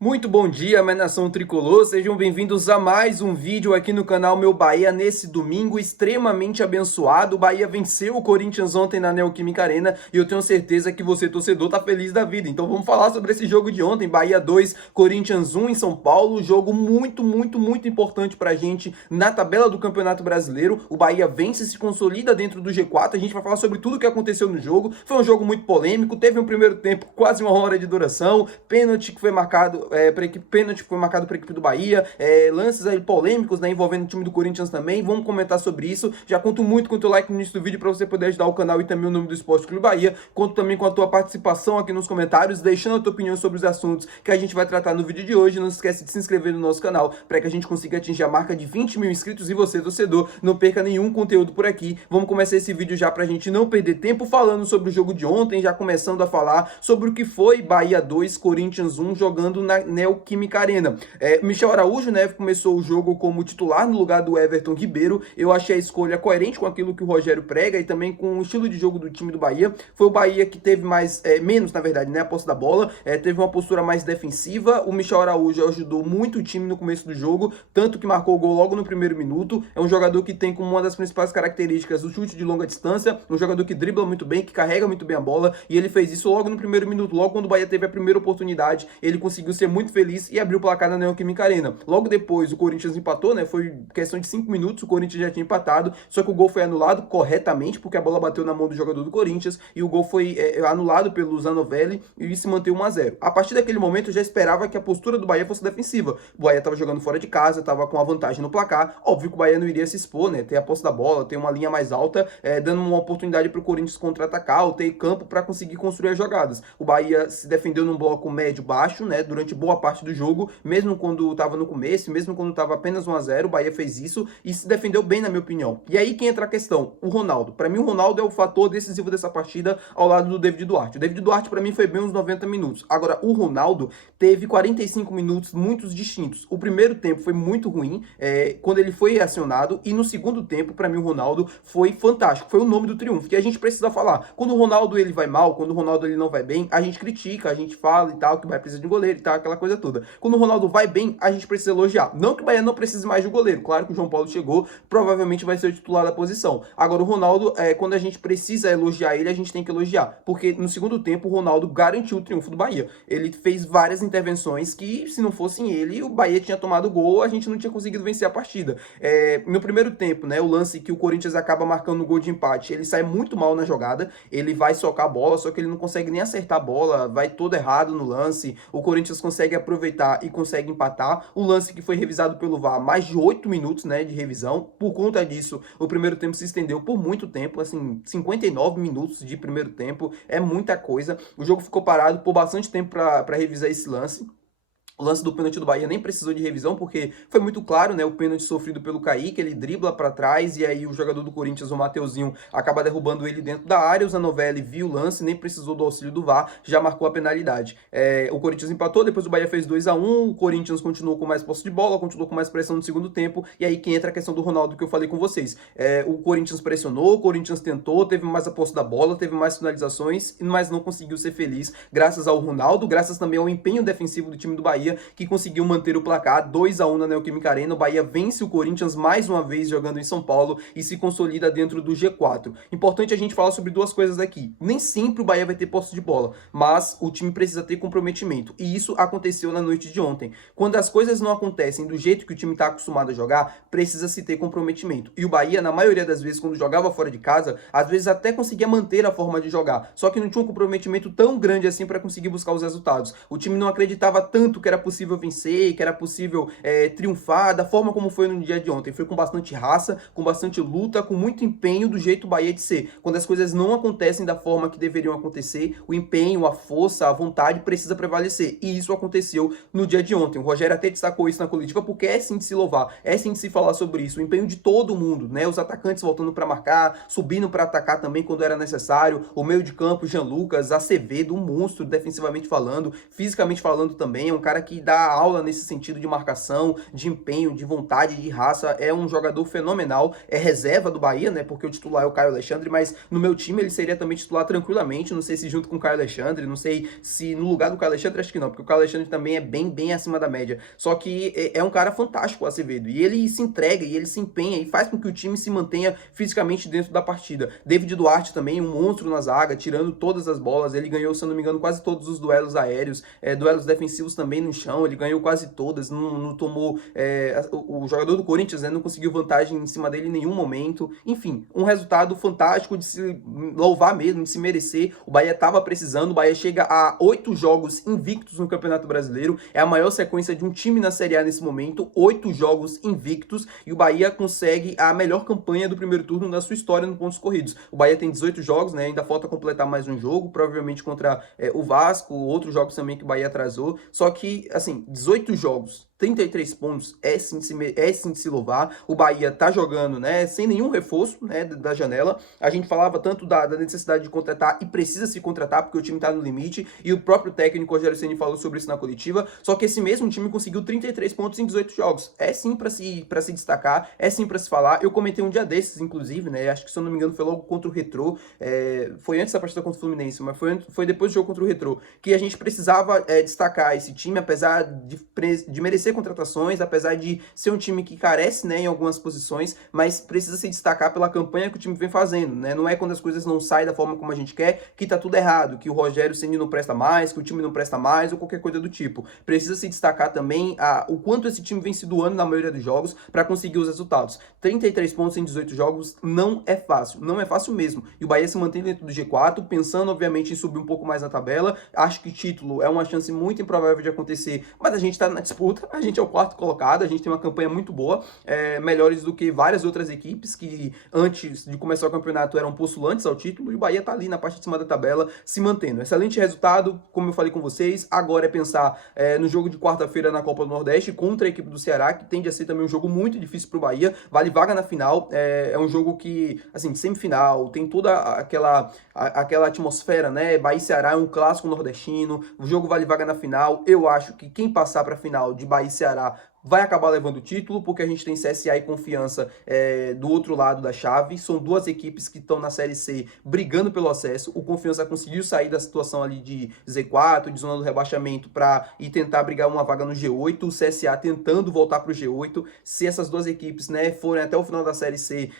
Muito bom dia, minha nação tricolor, sejam bem-vindos a mais um vídeo aqui no canal Meu Bahia nesse domingo extremamente abençoado. O Bahia venceu o Corinthians ontem na Neoquímica Arena e eu tenho certeza que você, torcedor, tá feliz da vida. Então vamos falar sobre esse jogo de ontem, Bahia 2, Corinthians 1 em São Paulo, jogo muito importante pra gente na tabela do Campeonato Brasileiro. O Bahia vence e se consolida dentro do G4, a gente vai falar sobre tudo o que aconteceu no jogo. Foi um jogo muito polêmico, teve um primeiro tempo quase uma hora de duração, pênalti que foi marcado pênalti foi marcado para a equipe do Bahia, lances aí polêmicos, né, envolvendo o time do Corinthians também. Vamos comentar sobre isso. Já conto muito com o teu like no início do vídeo para você poder ajudar o canal e também o nome do Esporte Clube Bahia. Conto também com a tua participação aqui nos comentários, deixando a tua opinião sobre os assuntos que a gente vai tratar no vídeo de hoje. Não se esquece de se inscrever no nosso canal para que a gente consiga atingir a marca de 20 mil inscritos e você, torcedor, não perca nenhum conteúdo por aqui. Vamos começar esse vídeo já para a gente não perder tempo falando sobre o jogo de ontem, já começando a falar sobre o que foi Bahia 2, Corinthians 1, jogando na Neoquímica Arena. Michel Araújo, né, começou o jogo como titular no lugar do Everton Ribeiro. Eu achei a escolha coerente com aquilo que o Rogério prega e também com o estilo de jogo do time do Bahia. Foi o Bahia que teve menos, na verdade, né, a posse da bola, teve uma postura mais defensiva. O Michel Araújo ajudou muito o time no começo do jogo, tanto que marcou o gol logo no primeiro minuto. É um jogador que tem como uma das principais características o chute de longa distância, um jogador que dribla muito bem, que carrega muito bem a bola, e ele fez isso logo no primeiro minuto, logo quando o Bahia teve a primeira oportunidade. Ele conseguiu ser muito feliz e abriu o placar na Neoquímica Arena. Logo depois o Corinthians empatou, né? Foi questão de 5 minutos, o Corinthians já tinha empatado, só que o gol foi anulado corretamente, porque a bola bateu na mão do jogador do Corinthians e o gol foi anulado pelo Zanovelli e se manteve 1 a 0. A partir daquele momento eu já esperava que a postura do Bahia fosse defensiva. O Bahia estava jogando fora de casa, estava com a vantagem no placar. Óbvio que o Bahia não iria se expor, né? Ter a posse da bola, ter uma linha mais alta, dando uma oportunidade para o Corinthians contra-atacar ou ter campo para conseguir construir as jogadas. O Bahia se defendeu num bloco médio-baixo, né? Durante boa parte do jogo, mesmo quando estava no começo, mesmo quando estava apenas 1 a 0, o Bahia fez isso e se defendeu bem, na minha opinião. E aí que entra a questão, o Ronaldo. Para mim, o Ronaldo é o fator decisivo dessa partida ao lado do David Duarte. O David Duarte, para mim, foi bem uns 90 minutos. Agora, o Ronaldo teve 45 minutos muito distintos. O primeiro tempo foi muito ruim, quando ele foi acionado, e no segundo tempo, para mim, o Ronaldo foi fantástico. Foi o nome do triunfo, que a gente precisa falar. Quando o Ronaldo ele vai mal, quando o Ronaldo ele não vai bem, a gente critica, a gente fala e tal, que vai precisar de um goleiro e tal, aquela coisa toda. Quando o Ronaldo vai bem, a gente precisa elogiar. Não que o Bahia não precise mais de um goleiro. Claro que o João Paulo chegou, provavelmente vai ser o titular da posição. Agora, o Ronaldo, quando a gente precisa elogiar ele, a gente tem que elogiar. Porque no segundo tempo, o Ronaldo garantiu o triunfo do Bahia. Ele fez várias intervenções que, se não fossem ele, o Bahia tinha tomado gol, a gente não tinha conseguido vencer a partida. No primeiro tempo, né, o lance que o Corinthians acaba marcando o gol de empate, ele sai muito mal na jogada, ele vai socar a bola, só que ele não consegue nem acertar a bola, vai todo errado no lance. O Corinthians consegue aproveitar e consegue empatar. O lance que foi revisado pelo VAR, mais de 8 minutos, né, de revisão. Por conta disso, o primeiro tempo se estendeu por muito tempo, assim, 59 minutos de primeiro tempo, é muita coisa. O jogo ficou parado por bastante tempo para revisar esse lance. O lance do pênalti do Bahia nem precisou de revisão, porque foi muito claro, né? O pênalti sofrido pelo Kaique, ele dribla para trás e aí o jogador do Corinthians, o Mateuzinho, acaba derrubando ele dentro da área. O Zanovelli viu o lance, nem precisou do auxílio do VAR, já marcou a penalidade. O Corinthians empatou, depois o Bahia fez 2 a 1, o Corinthians continuou com mais posse de bola, continuou com mais pressão no segundo tempo, e aí que entra a questão do Ronaldo que eu falei com vocês. O Corinthians pressionou, o Corinthians tentou, teve mais a posse da bola, teve mais finalizações, mas não conseguiu ser feliz, graças ao Ronaldo, graças também ao empenho defensivo do time do Bahia, que conseguiu manter o placar 2 a 1 na Neoquímica Arena. O Bahia vence o Corinthians mais uma vez jogando em São Paulo e se consolida dentro do G4. Importante a gente falar sobre duas coisas aqui. Nem sempre o Bahia vai ter posse de bola, mas o time precisa ter comprometimento. E isso aconteceu na noite de ontem. Quando as coisas não acontecem do jeito que o time está acostumado a jogar, precisa se ter comprometimento. E o Bahia, na maioria das vezes, quando jogava fora de casa, às vezes até conseguia manter a forma de jogar, só que não tinha um comprometimento tão grande assim para conseguir buscar os resultados. O time não acreditava tanto que era possível vencer, que era possível triunfar da forma como foi no dia de ontem. Foi com bastante raça, com bastante luta, com muito empenho do jeito Bahia de ser. Quando as coisas não acontecem da forma que deveriam acontecer, o empenho, a força, a vontade precisa prevalecer. E isso aconteceu no dia de ontem. O Rogério até destacou isso na coletiva porque é sim de se louvar, é sim de se falar sobre isso. O empenho de todo mundo, né? Os atacantes voltando para marcar, subindo para atacar também quando era necessário. O meio de campo, Jean Lucas, Acevedo, um monstro defensivamente falando, fisicamente falando também. É um cara que dá aula nesse sentido de marcação, de empenho, de vontade, de raça, é um jogador fenomenal, é reserva do Bahia, né, porque o titular é o Caio Alexandre, mas no meu time ele seria também titular tranquilamente, não sei se junto com o Caio Alexandre, não sei se no lugar do Caio Alexandre, acho que não, porque o Caio Alexandre também é bem acima da média, só que é um cara fantástico, o Acevedo, e ele se entrega, e ele se empenha, e faz com que o time se mantenha fisicamente dentro da partida. David Duarte também, um monstro na zaga, tirando todas as bolas, ele ganhou, se eu não me engano, quase todos os duelos aéreos, duelos defensivos também no chão, ele ganhou quase todas, não tomou, o jogador do Corinthians, né, não conseguiu vantagem em cima dele em nenhum momento, enfim, um resultado fantástico de se louvar mesmo, de se merecer. O Bahia estava precisando, o Bahia chega a 8 jogos invictos no Campeonato Brasileiro, é a maior sequência de um time na Série A nesse momento, 8 jogos invictos, e o Bahia consegue a melhor campanha do primeiro turno da sua história no pontos corridos. O Bahia tem 18 jogos, né, ainda falta completar mais um jogo, provavelmente contra o Vasco, outros jogos também que o Bahia atrasou, só que, assim, 18 jogos, 33 pontos é sim de se louvar. O Bahia tá jogando, né, sem nenhum reforço, né, da janela. A gente falava tanto da necessidade de contratar e precisa se contratar porque o time tá no limite, e o próprio técnico Rogério Ceni falou sobre isso na coletiva. Só que esse mesmo time conseguiu 33 pontos em 18 jogos. É sim para se destacar, é sim para se falar. Eu comentei um dia desses, inclusive, né, acho que se eu não me engano foi logo contra o Retrô, foi antes da partida contra o Fluminense, mas foi depois do jogo contra o Retrô, que a gente precisava destacar esse time, apesar de merecer contratações, apesar de ser um time que carece, né, em algumas posições, mas precisa se destacar pela campanha que o time vem fazendo, né? Não é quando as coisas não saem da forma como a gente quer que tá tudo errado, que o Rogério Ceni não presta mais, que o time não presta mais ou qualquer coisa do tipo. Precisa se destacar também o quanto esse time vem se doando na maioria dos jogos para conseguir os resultados. 33 pontos em 18 jogos não é fácil mesmo. E o Bahia se mantém dentro do G4, pensando obviamente em subir um pouco mais na tabela. Acho que título é uma chance muito improvável de acontecer, mas a gente tá na disputa, a gente é o quarto colocado, a gente tem uma campanha muito boa, melhores do que várias outras equipes que antes de começar o campeonato eram postulantes ao título, e o Bahia tá ali na parte de cima da tabela se mantendo. Excelente resultado, como eu falei com vocês. Agora é pensar no jogo de quarta-feira na Copa do Nordeste contra a equipe do Ceará, que tende a ser também um jogo muito difícil pro Bahia, vale vaga na final, é um jogo que, assim, semifinal, tem toda aquela atmosfera, né? Bahia e Ceará é um clássico nordestino, o jogo vale vaga na final. Eu acho que quem passar pra final de Bahia e Ceará vai acabar levando o título, porque a gente tem CSA e Confiança do outro lado da chave. São duas equipes que estão na Série C brigando pelo acesso. O Confiança conseguiu sair da situação ali de Z4, de zona do rebaixamento, para ir tentar brigar uma vaga no G8. O CSA tentando voltar para o G8. Se essas duas equipes, né, forem até o final da Série C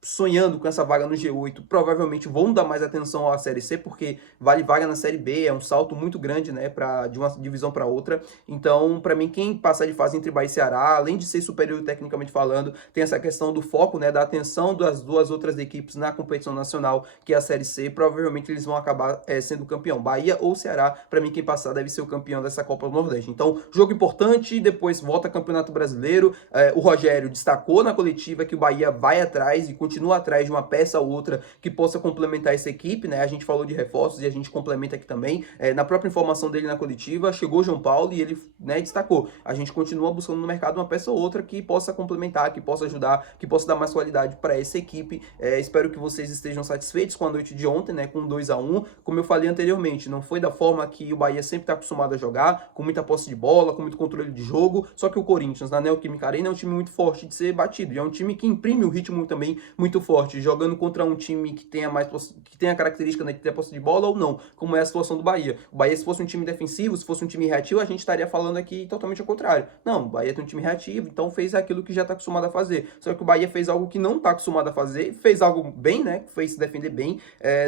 sonhando com essa vaga no G8, provavelmente vão dar mais atenção à Série C, porque vale vaga na Série B, é um salto muito grande, né, de uma divisão para outra. Então, para mim, quem passar de fase entre Bahia e Ceará, além de ser superior tecnicamente falando, tem essa questão do foco, né, da atenção das duas outras equipes na competição nacional, que é a Série C. Provavelmente eles vão acabar sendo campeão, Bahia ou Ceará. Para mim, quem passar deve ser o campeão dessa Copa do Nordeste. Então, jogo importante, depois volta Campeonato Brasileiro. O Rogério destacou na coletiva que o Bahia vai atrás e continua atrás de uma peça ou outra que possa complementar essa equipe, né? A gente falou de reforços e a gente complementa aqui também. Na própria informação dele na coletiva, chegou o João Paulo e ele, né, destacou: a gente continua buscando no mercado uma peça ou outra que possa complementar, que possa ajudar, que possa dar mais qualidade para essa equipe. Espero que vocês estejam satisfeitos com a noite de ontem, né? Com 2-1. Como eu falei anteriormente, não foi da forma que o Bahia sempre está acostumado a jogar, com muita posse de bola, com muito controle de jogo. Só que o Corinthians, na Neoquímica Arena, é um time muito forte de ser batido. E é um time que imprime o ritmo também muito forte, jogando contra um time que tenha a característica, né, de ter a posse de bola ou não, como é a situação do Bahia. O Bahia, se fosse um time defensivo, se fosse um time reativo, a gente estaria falando aqui totalmente ao contrário. Não, o Bahia tem um time reativo, então fez aquilo que já está acostumado a fazer. Só que o Bahia fez algo que não está acostumado a fazer, fez algo bem, né, fez se defender bem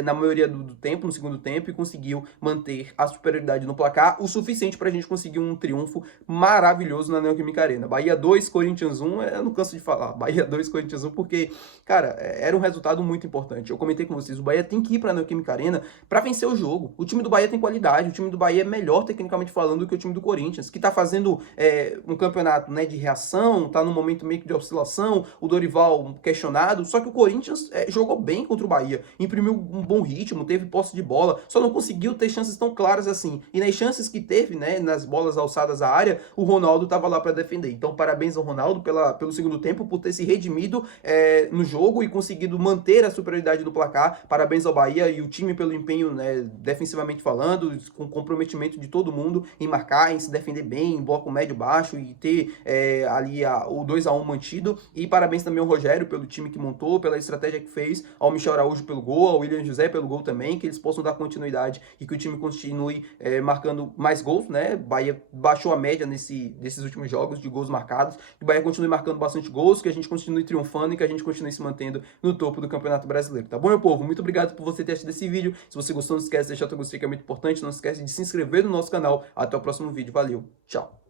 na maioria do tempo, no segundo tempo, e conseguiu manter a superioridade no placar, o suficiente para a gente conseguir um triunfo maravilhoso na Neoquímica Arena. Bahia 2, Corinthians 1, eu não canso de falar, Bahia 2, Corinthians 1, porque, cara, era um resultado muito importante. Eu comentei com vocês, o Bahia tem que ir para a Neoquímica Arena para vencer o jogo. O time do Bahia tem qualidade, o time do Bahia é melhor tecnicamente falando do que o time do Corinthians, que tá fazendo um campeonato, né, de reação, tá num momento meio que de oscilação, o Dorival questionado, só que o Corinthians jogou bem contra o Bahia, imprimiu um bom ritmo, teve posse de bola, só não conseguiu ter chances tão claras assim. E nas chances que teve, né, nas bolas alçadas à área, o Ronaldo tava lá para defender. Então, parabéns ao Ronaldo pelo segundo tempo, por ter se redimido no jogo, jogo e conseguido manter a superioridade do placar. Parabéns ao Bahia e o time pelo empenho, né, defensivamente falando, com comprometimento de todo mundo em marcar, em se defender bem, em bloco médio-baixo e ter ali o 2-1 mantido. E parabéns também ao Rogério pelo time que montou, pela estratégia que fez, ao Michel Araújo pelo gol, ao William José pelo gol também, que eles possam dar continuidade e que o time continue marcando mais gols, né? Bahia baixou a média nesses últimos jogos de gols marcados, que o Bahia continue marcando bastante gols, que a gente continue triunfando e que a gente continue se mantendo no topo do Campeonato Brasileiro, tá bom, meu povo? Muito obrigado por você ter assistido esse vídeo. Se você gostou, não esquece de deixar o seu gostei, que é muito importante. Não esquece de se inscrever no nosso canal. Até o próximo vídeo. Valeu, tchau!